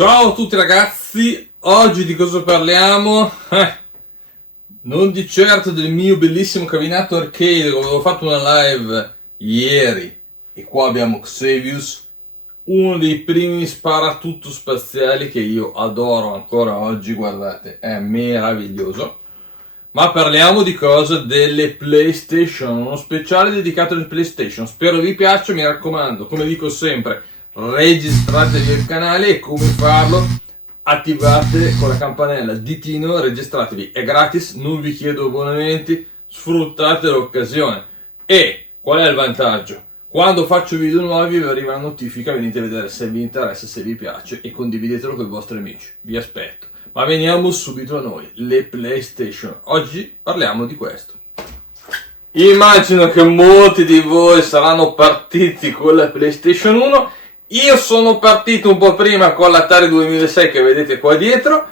Ciao a tutti ragazzi, oggi di cosa parliamo? Non di certo del mio bellissimo cabinato arcade, dove avevo fatto una live ieri e qua abbiamo Xevious, uno dei primi sparatutto spaziali che io adoro ancora oggi, guardate, è meraviglioso. Ma parliamo di cosa? Delle PlayStation, uno speciale dedicato alle PlayStation. Spero vi piaccia, mi raccomando, come dico sempre, registratevi al canale e come farlo? Attivate con la campanella ditino, registratevi, è gratis, non vi chiedo abbonamenti, sfruttate l'occasione. E qual è il vantaggio? Quando faccio video nuovi vi arriva una notifica, venite a vedere se vi interessa, se vi piace e condividetelo con i vostri amici, vi aspetto. Ma veniamo subito a noi, le PlayStation. Oggi parliamo di questo. Immagino che molti di voi saranno partiti con la PlayStation 1. Io sono partito un po' prima con l'Atari 2006 che vedete qua dietro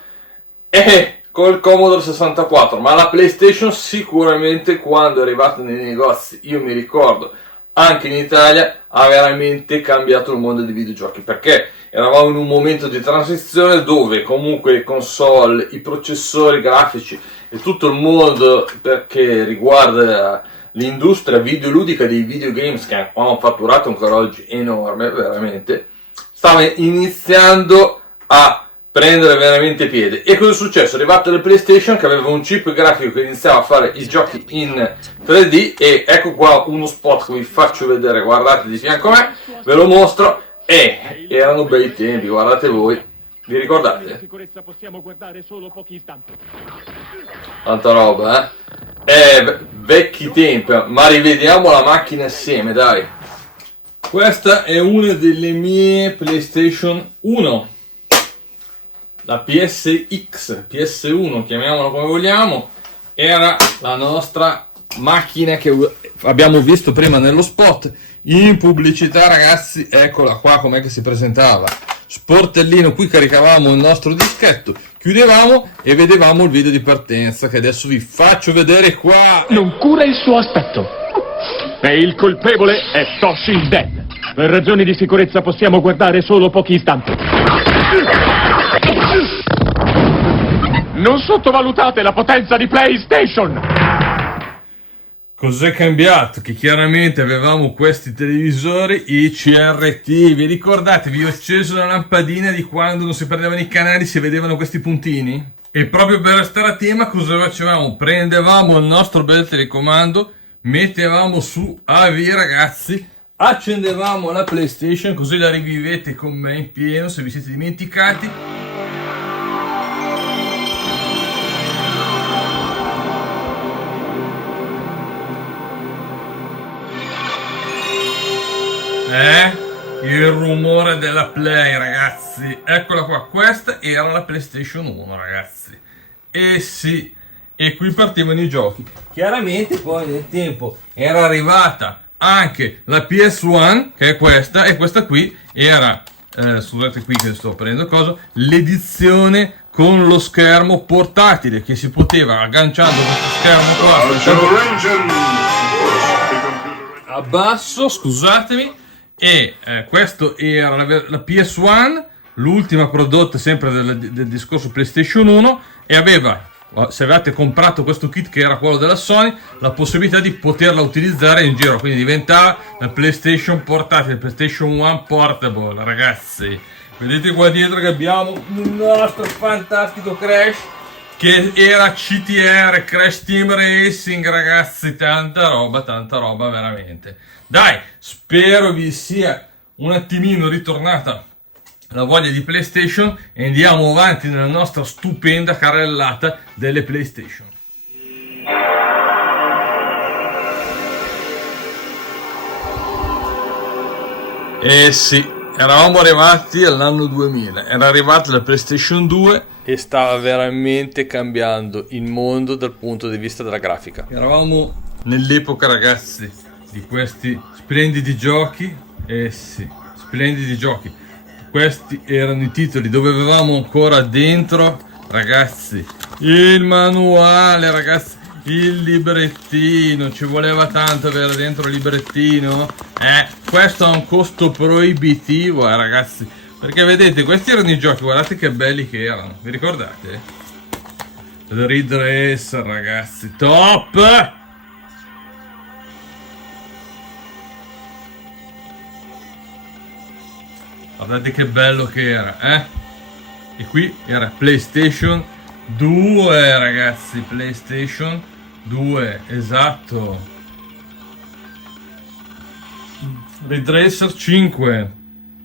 e col Commodore 64. Ma la PlayStation sicuramente quando è arrivata nei negozi, io mi ricordo, anche in Italia, ha veramente cambiato il mondo dei videogiochi, perché eravamo in un momento di transizione dove comunque le console, i processori grafici e tutto il mondo che riguarda l'industria videoludica dei videogames, che hanno un fatturato ancora oggi enorme, veramente, stava iniziando a prendere veramente piede. E cosa è successo? È arrivata la PlayStation che aveva un chip grafico che iniziava a fare i giochi in 3D e ecco qua uno spot che vi faccio vedere, guardate di fianco a me, ve lo mostro e erano bei tempi, guardate voi, vi ricordate? Sicurezza possiamo guardare solo pochi istanti. Tanta roba, vecchi tempi, ma rivediamo la macchina assieme, dai. Questa è una delle mie PlayStation 1. La PSX, PS1, chiamiamola come vogliamo, era la nostra macchina che abbiamo visto prima nello spot. In pubblicità, ragazzi, eccola qua com'è che si presentava. Sportellino, qui caricavamo il nostro dischetto, chiudevamo e vedevamo il video di partenza che adesso vi faccio vedere qua. Non cura il suo aspetto. E il colpevole è Toshi Den. Per ragioni di sicurezza possiamo guardare solo pochi istanti. Non sottovalutate la potenza di PlayStation! Cos'è cambiato? Che chiaramente avevamo questi televisori, i CRT, vi ricordate? Vi ho acceso la lampadina di quando non si prendevano i canali, si vedevano questi puntini? E proprio per restare a tema, cosa facevamo? Prendevamo il nostro bel telecomando, mettevamo su AV, ragazzi, accendevamo la PlayStation, così la rivivete con me in pieno se vi siete dimenticati. Il rumore della Play, ragazzi, eccola qua, questa era la PlayStation 1, ragazzi, e sì, e qui partivano i giochi. Chiaramente poi nel tempo era arrivata anche la PS1, che è questa, e questa qui era, scusate qui che sto prendendo cosa, l'edizione con lo schermo portatile, che si poteva agganciando questo schermo qua, abbasso, scusatemi. E questo era la PS1, l'ultima prodotta sempre del discorso PlayStation 1, e aveva, se avevate comprato questo kit che era quello della Sony, la possibilità di poterla utilizzare in giro, quindi diventava la PlayStation portatile, PlayStation 1 Portable, ragazzi. Vedete qua dietro che abbiamo il nostro fantastico Crash, che era CTR, Crash Team Racing, ragazzi, tanta roba veramente. Dai, spero vi sia un attimino ritornata la voglia di PlayStation e andiamo avanti nella nostra stupenda carrellata delle PlayStation. Eh sì, eravamo arrivati all'anno 2000, era arrivata la PlayStation 2 e stava veramente cambiando il mondo dal punto di vista della grafica. Eravamo nell'epoca, ragazzi, di questi splendidi giochi, eh sì, splendidi giochi. Questi erano i titoli dove avevamo ancora dentro, ragazzi, il manuale, ragazzi, il librettino. Ci voleva tanto avere dentro il librettino. Questo ha un costo proibitivo, ragazzi. Perché vedete, questi erano i giochi, guardate che belli che erano, vi ricordate? Il Ridge Racer, ragazzi, top! Guardate che bello che era, eh? E qui era PlayStation 2, ragazzi, PlayStation 2, esatto. Ridge Racer 5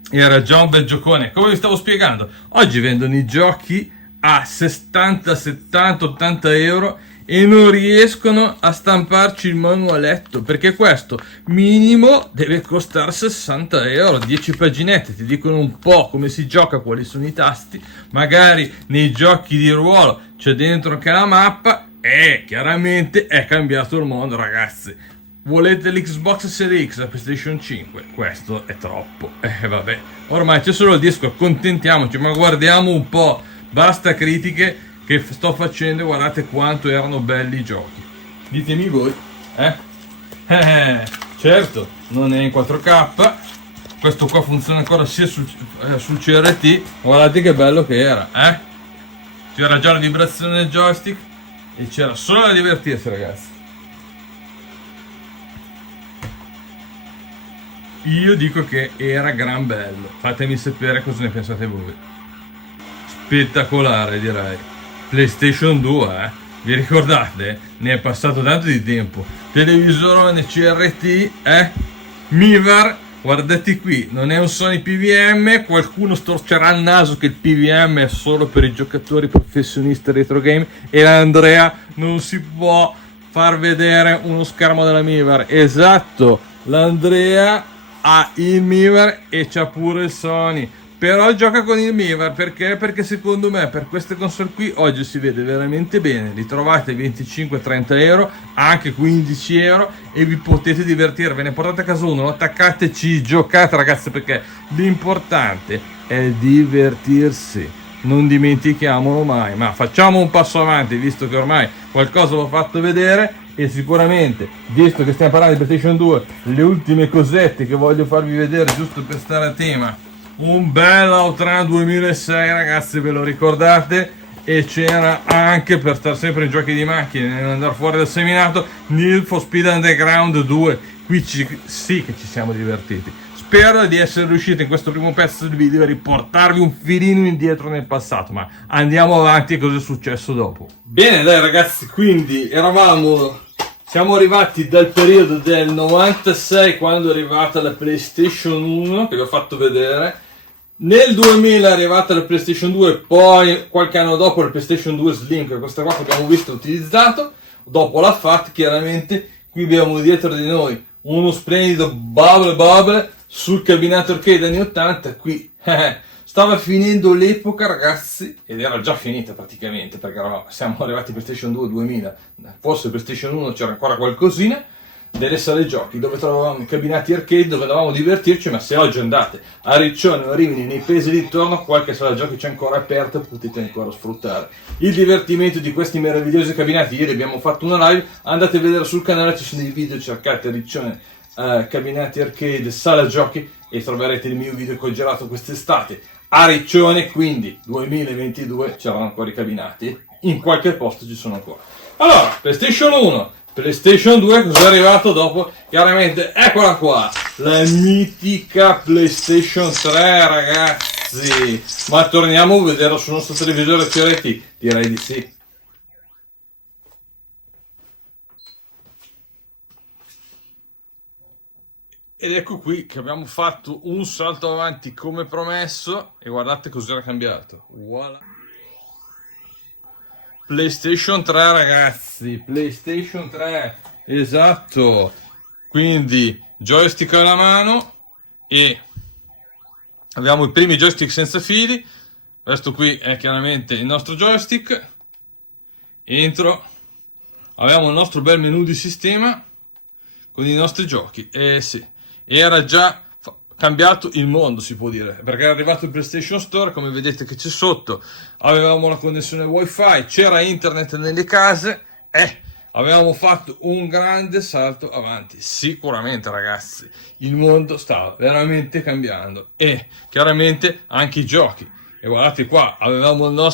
era già un bel giocone. Come vi stavo spiegando, oggi vendono i giochi a 60, 70, 80 euro e non riescono a stamparci il manualetto, perché questo minimo deve costare 60 euro, 10 paginette, ti dicono un po' come si gioca, quali sono i tasti, magari nei giochi di ruolo c'è dentro anche la mappa e chiaramente è cambiato il mondo, ragazzi. Volete l'Xbox Series X, la PlayStation 5? Questo è troppo. Vabbè, ormai c'è solo il disco, accontentiamoci, ma guardiamo un po', basta critiche che sto facendo, guardate quanto erano belli i giochi. Ditemi voi, certo, non è in 4K, questo qua funziona ancora sia sul CRT, guardate che bello che era, C'era già la vibrazione del joystick e c'era solo da divertirsi, ragazzi. Io dico che era gran bello, fatemi sapere cosa ne pensate voi. Spettacolare, direi. PlayStation 2, vi ricordate? Ne è passato tanto di tempo. Televisorone CRT, Mivar, guardate qui, non è un Sony PVM, qualcuno storcerà il naso che il PVM è solo per i giocatori professionisti retro game e l'Andrea non si può far vedere uno schermo della Mivar. Esatto, l'Andrea ha il Mivar e c'ha pure il Sony. Però gioca con il Mivar, perché? Perché secondo me per queste console qui oggi si vede veramente bene, li trovate 25-30 euro, anche 15 euro e vi potete divertire, ve ne portate a casa uno, lo attaccateci, giocate, ragazzi, perché l'importante è divertirsi, non dimentichiamolo mai. Ma facciamo un passo avanti, visto che ormai qualcosa l'ho fatto vedere e sicuramente, visto che stiamo parlando di PlayStation 2, le ultime cosette che voglio farvi vedere giusto per stare a tema. Un bel Outrun 2006, ragazzi, ve lo ricordate? E c'era anche, per stare sempre in giochi di macchine e non andare fuori dal seminato, Need for Speed Underground 2. Qui sì che ci siamo divertiti. Spero di essere riuscito in questo primo pezzo del video a riportarvi un filino indietro nel passato, ma andiamo avanti e cosa è successo dopo. Bene, dai, ragazzi, quindi siamo arrivati dal periodo del 96, quando è arrivata la PlayStation 1, che vi ho fatto vedere. Nel 2000 è arrivata la PlayStation 2, poi qualche anno dopo la PlayStation 2 Slim, questa qua che abbiamo visto utilizzato. Dopo la FAT, chiaramente, qui abbiamo dietro di noi uno splendido Bubble sul cabinato arcade anni 80. Qui stava finendo l'epoca, ragazzi, ed era già finita praticamente, perché siamo arrivati a PlayStation 2 2000, forse PlayStation 1 c'era ancora qualcosina, delle sale giochi dove trovavamo i cabinati arcade, dove andavamo a divertirci. Ma se oggi andate a Riccione o a Rimini, nei paesi di intorno, qualche sala giochi c'è ancora aperta, potete ancora sfruttare il divertimento di questi meravigliosi cabinati. Ieri abbiamo fatto una live, andate a vedere sul canale, ci sono dei video, cercate Riccione cabinati arcade, sala giochi, e troverete il mio video che ho girato quest'estate a Riccione. Quindi 2022 c'erano ancora i cabinati, in qualche posto ci sono ancora. Allora, PlayStation 1, PlayStation 2, cosa è arrivato dopo? Chiaramente, eccola qua, la mitica PlayStation 3, ragazzi. Ma torniamo a vederla sul nostro televisore CRT? Direi di sì. Ed ecco qui che abbiamo fatto un salto avanti come promesso, e guardate cos'era cambiato. Voilà. PlayStation 3, ragazzi, PlayStation 3, esatto. Quindi joystick alla mano e abbiamo i primi joystick senza fili. Questo qui è chiaramente il nostro joystick. Entro, abbiamo il nostro bel menu di sistema con i nostri giochi. Sì, era già cambiato il mondo, si può dire, perché è arrivato il PlayStation Store, come vedete che c'è sotto, avevamo la connessione wifi, c'era internet nelle case, avevamo fatto un grande salto avanti. Sicuramente, ragazzi, il mondo sta veramente cambiando e chiaramente anche i giochi. E guardate qua, avevamo la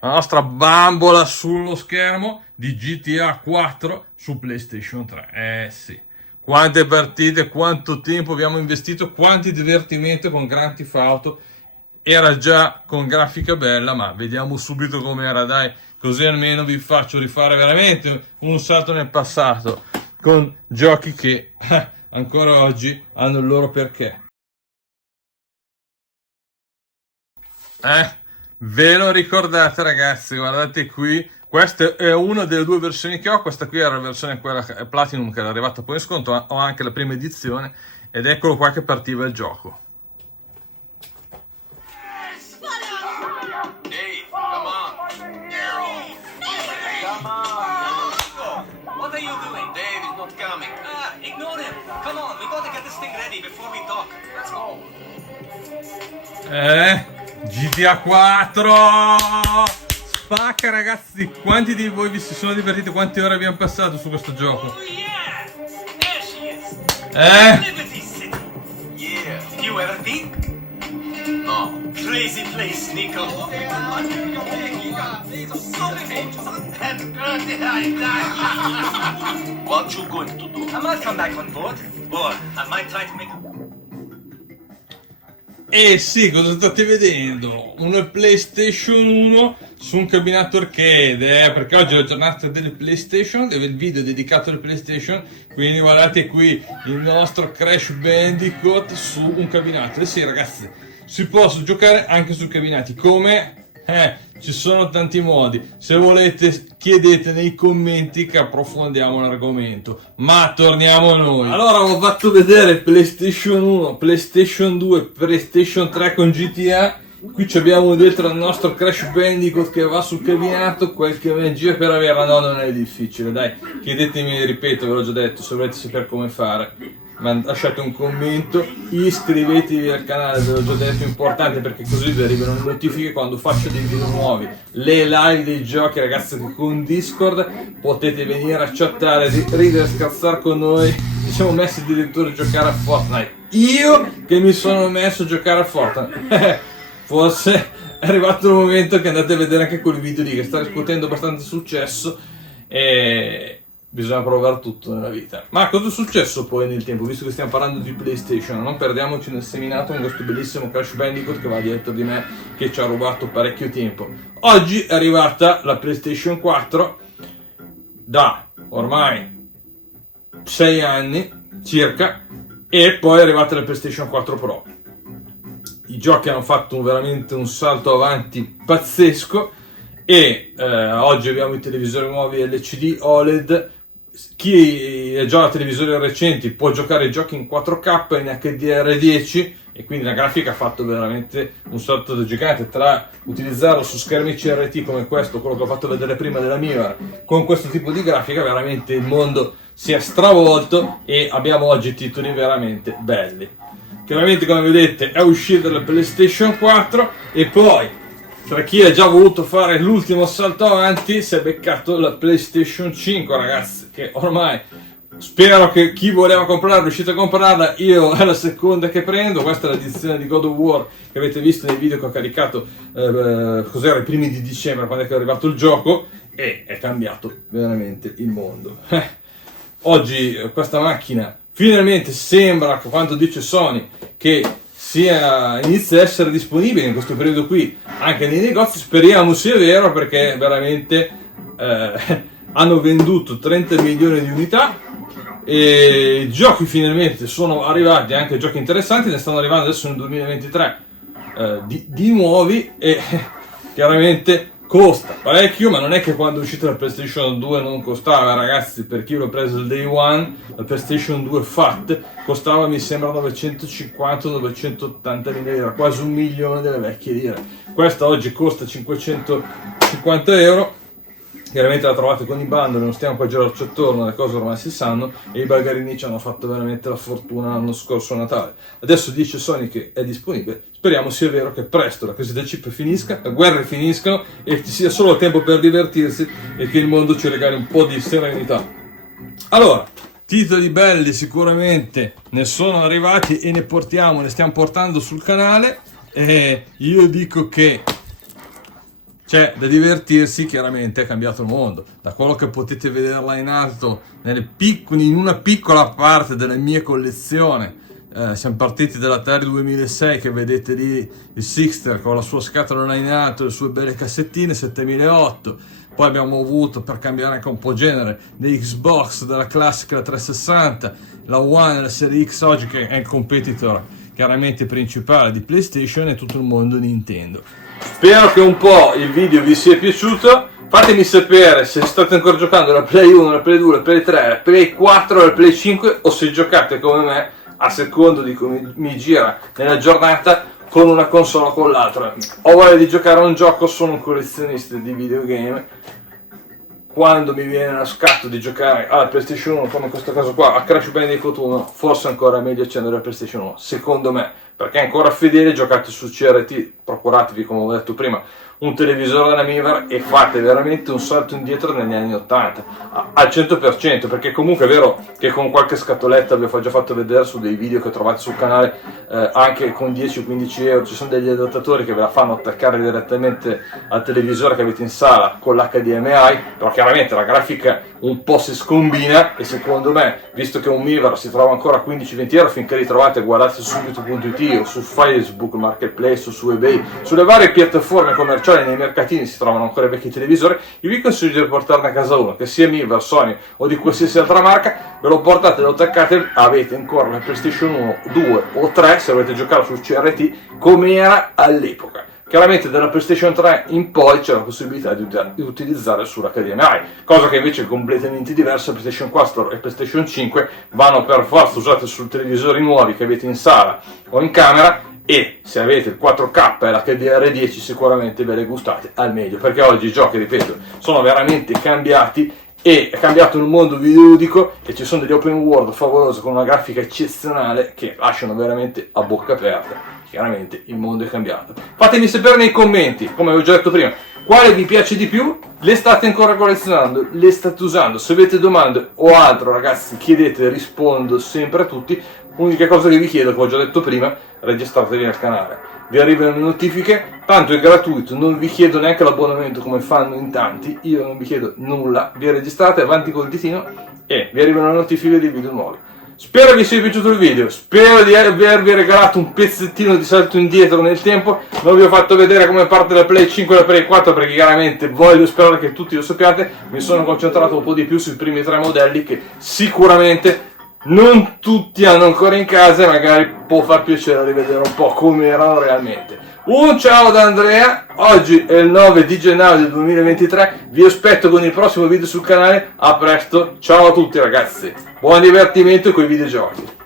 nostra bambola sullo schermo di GTA 4 su PlayStation 3. Sì. Quante partite, quanto tempo abbiamo investito, quanti divertimenti con Grand Theft Auto. Era già con grafica bella, ma vediamo subito com'era, dai, così almeno vi faccio rifare veramente un salto nel passato con giochi che ancora oggi hanno il loro perché. Ve lo ricordate, ragazzi? Guardate qui, questa è una delle due versioni che ho. Questa qui era la versione quella Platinum, che era arrivata poi in sconto, ma ho anche la prima edizione ed eccolo qua che partiva il gioco. What are you doing? Dave is not coming. Ah, ignore him. Come on, we gotta get this thing ready before we dock. Let's go. GTA 4! Spacca, ragazzi! Quanti di voi vi si sono divertiti? Quante ore abbiamo passato su questo gioco? Oh yeah! There she is. Liberty City. Yeah. You ever been? No. Crazy place, Nico. What you going to do? I might come back on board, or I might try to make. Eh sì, cosa state vedendo? Una PlayStation 1 su un cabinato arcade, perché oggi è la giornata delle PlayStation, dove il video è dedicato alle PlayStation, quindi guardate qui il nostro Crash Bandicoot su un cabinato. Eh sì, ragazzi, si può giocare anche su cabinati, come? Ci sono tanti modi. Se volete chiedete nei commenti che approfondiamo l'argomento. Ma torniamo a noi. Allora ho fatto vedere PlayStation 1, PlayStation 2, PlayStation 3 con GTA. Qui abbiamo dietro il nostro Crash Bandicoot che va sul cabinato. Qualche magia per averla, no, non è difficile, dai. Chiedetemi, ripeto, ve l'ho già detto, se volete sapere come fare. Lasciate un commento, iscrivetevi al canale, ve l'ho già detto, importante perché così vi arrivano le notifiche quando faccio dei video nuovi, le live dei giochi, ragazzi, che con Discord potete venire a chattare, ridere, scherzare con noi. Ci siamo messi addirittura a giocare a Fortnite, io che mi sono messo a giocare a Fortnite. Forse è arrivato il momento che andate a vedere anche quel video lì che sta riscuotendo abbastanza successo e bisogna provare tutto nella vita. Ma cosa è successo poi nel tempo, visto che stiamo parlando di PlayStation? Non perdiamoci nel seminato con questo bellissimo Crash Bandicoot che va dietro di me, che ci ha rubato parecchio tempo. Oggi è arrivata la PlayStation 4 da ormai 6 anni circa, e poi è arrivata la PlayStation 4 Pro. I giochi hanno fatto veramente un salto avanti pazzesco e oggi abbiamo i televisori nuovi LCD OLED. Chi è già a televisori recenti può giocare i giochi in 4K, in HDR10, e quindi la grafica ha fatto veramente un salto da gigante. Tra utilizzarlo su schermi CRT come questo, quello che ho fatto vedere prima della Mirror, con questo tipo di grafica, veramente il mondo si è stravolto e abbiamo oggi titoli veramente belli. Chiaramente, come vedete, è uscita la PlayStation 4 e poi, per chi ha già voluto fare l'ultimo salto avanti, si è beccato la PlayStation 5, ragazzi, che ormai spero che chi voleva comprarla riuscite a comprarla. Io è la seconda che prendo. Questa è l'edizione di God of War che avete visto nei video che ho caricato cos'era, i primi di dicembre, quando è arrivato il gioco, e è cambiato veramente il mondo. Oggi questa macchina finalmente sembra, quanto dice Sony, che inizia a essere disponibile in questo periodo qui anche nei negozi. Speriamo sia vero, perché veramente hanno venduto 30 milioni di unità e i giochi finalmente sono arrivati, anche giochi interessanti, ne stanno arrivando adesso nel 2023 di nuovi, e chiaramente costa parecchio, ma non è che quando è uscita la PlayStation 2 non costava, ragazzi. Per chi l'ho preso il day one, la PlayStation 2 FAT costava, mi sembra, 950-980 mila euro, quasi 1 milione delle vecchie lire. Questa oggi costa 550 euro Chiaramente la trovate con i bundle, non stiamo poi a girarci attorno, le cose ormai si sanno, e i Bulgarini ci hanno fatto veramente la fortuna l'anno scorso a Natale. Adesso dice Sony che è disponibile, speriamo sia vero che presto la crisi del chip finisca, le guerre finiscano e ci sia solo tempo per divertirsi e che il mondo ci regali un po' di serenità. Allora, titoli belli sicuramente ne sono arrivati e ne stiamo portando sul canale, e io dico che c'è da divertirsi. Chiaramente è cambiato il mondo, da quello che potete vederla in alto in una piccola parte della mia collezione. Siamo partiti dalla Atari 2006 che vedete lì, il Sixter con la sua scatola in alto, le sue belle cassettine 7008. Poi abbiamo avuto, per cambiare anche un po' genere, le Xbox della classica, la 360, la One e la Serie X oggi, che è il competitor chiaramente principale di PlayStation, e tutto il mondo Nintendo. Spero che un po' il video vi sia piaciuto. Fatemi sapere se state ancora giocando la Play 1, la Play 2, la Play 3, la Play 4, la Play 5, o se giocate come me a secondo di come mi gira nella giornata con una console o con l'altra. Ho voglia di giocare a un gioco, sono un collezionista di videogame. Quando mi viene lo scatto di giocare alla PlayStation 1, come in questo caso qua, a Crash Bandicoot 1, forse ancora meglio accendere la PlayStation 1, secondo me, perché è ancora fedele. Giocate su CRT, procuratevi, come ho detto prima, un televisore della Mivar e fate veramente un salto indietro negli anni 80 al 100%, perché comunque è vero che con qualche scatoletta vi ho già fatto vedere su dei video che trovate sul canale, anche con 10-15 euro ci sono degli adattatori che ve la fanno attaccare direttamente al televisore che avete in sala con l'HDMI, però chiaramente la grafica un po' si scombina, e secondo me, visto che un Mivar si trova ancora a 15-20 euro, finché li trovate guardate su subito.it o su Facebook Marketplace o su eBay, sulle varie piattaforme commerciali, nei mercatini si trovano ancora i vecchi televisori. Io vi consiglio di portarne a casa uno, che sia Mivar, Sony o di qualsiasi altra marca. Ve lo portate, lo attaccate, avete ancora la PlayStation 1, 2 o 3 se volete giocare sul CRT come era all'epoca. Chiaramente dalla PlayStation 3 in poi c'è la possibilità di utilizzare sull'HDMI, cosa che invece è completamente diversa. PlayStation 4 e PlayStation 5 vanno per forza usate su televisori nuovi che avete in sala o in camera, e se avete il 4K e l'HDR10 sicuramente ve le gustate al meglio, perché oggi i giochi, ripeto, sono veramente cambiati e è cambiato il mondo videoludico, e ci sono degli open world favolosi con una grafica eccezionale che lasciano veramente a bocca aperta. Chiaramente il mondo è cambiato. Fatemi sapere nei commenti, come avevo già detto prima, quale vi piace di più, le state ancora collezionando, le state usando. Se avete domande o altro, ragazzi, chiedete, rispondo sempre a tutti. L'unica cosa che vi chiedo, che ho già detto prima, registratevi al canale, vi arrivano le notifiche, tanto è gratuito, non vi chiedo neanche l'abbonamento come fanno in tanti, io non vi chiedo nulla, vi registrate, avanti col ditino e vi arrivano le notifiche dei video nuovi. Spero vi sia piaciuto il video, spero di avervi regalato un pezzettino di salto indietro nel tempo. Non vi ho fatto vedere come parte la Play 5 e la Play 4 perché chiaramente voglio sperare che tutti lo sappiate. Mi sono concentrato un po' di più sui primi 3 modelli che sicuramente non tutti hanno ancora in casa, e magari può far piacere rivedere un po' come erano realmente. Un ciao da Andrea, oggi è il 9 di gennaio del 2023, vi aspetto con il prossimo video sul canale, a presto, ciao a tutti ragazzi, buon divertimento con i videogiochi.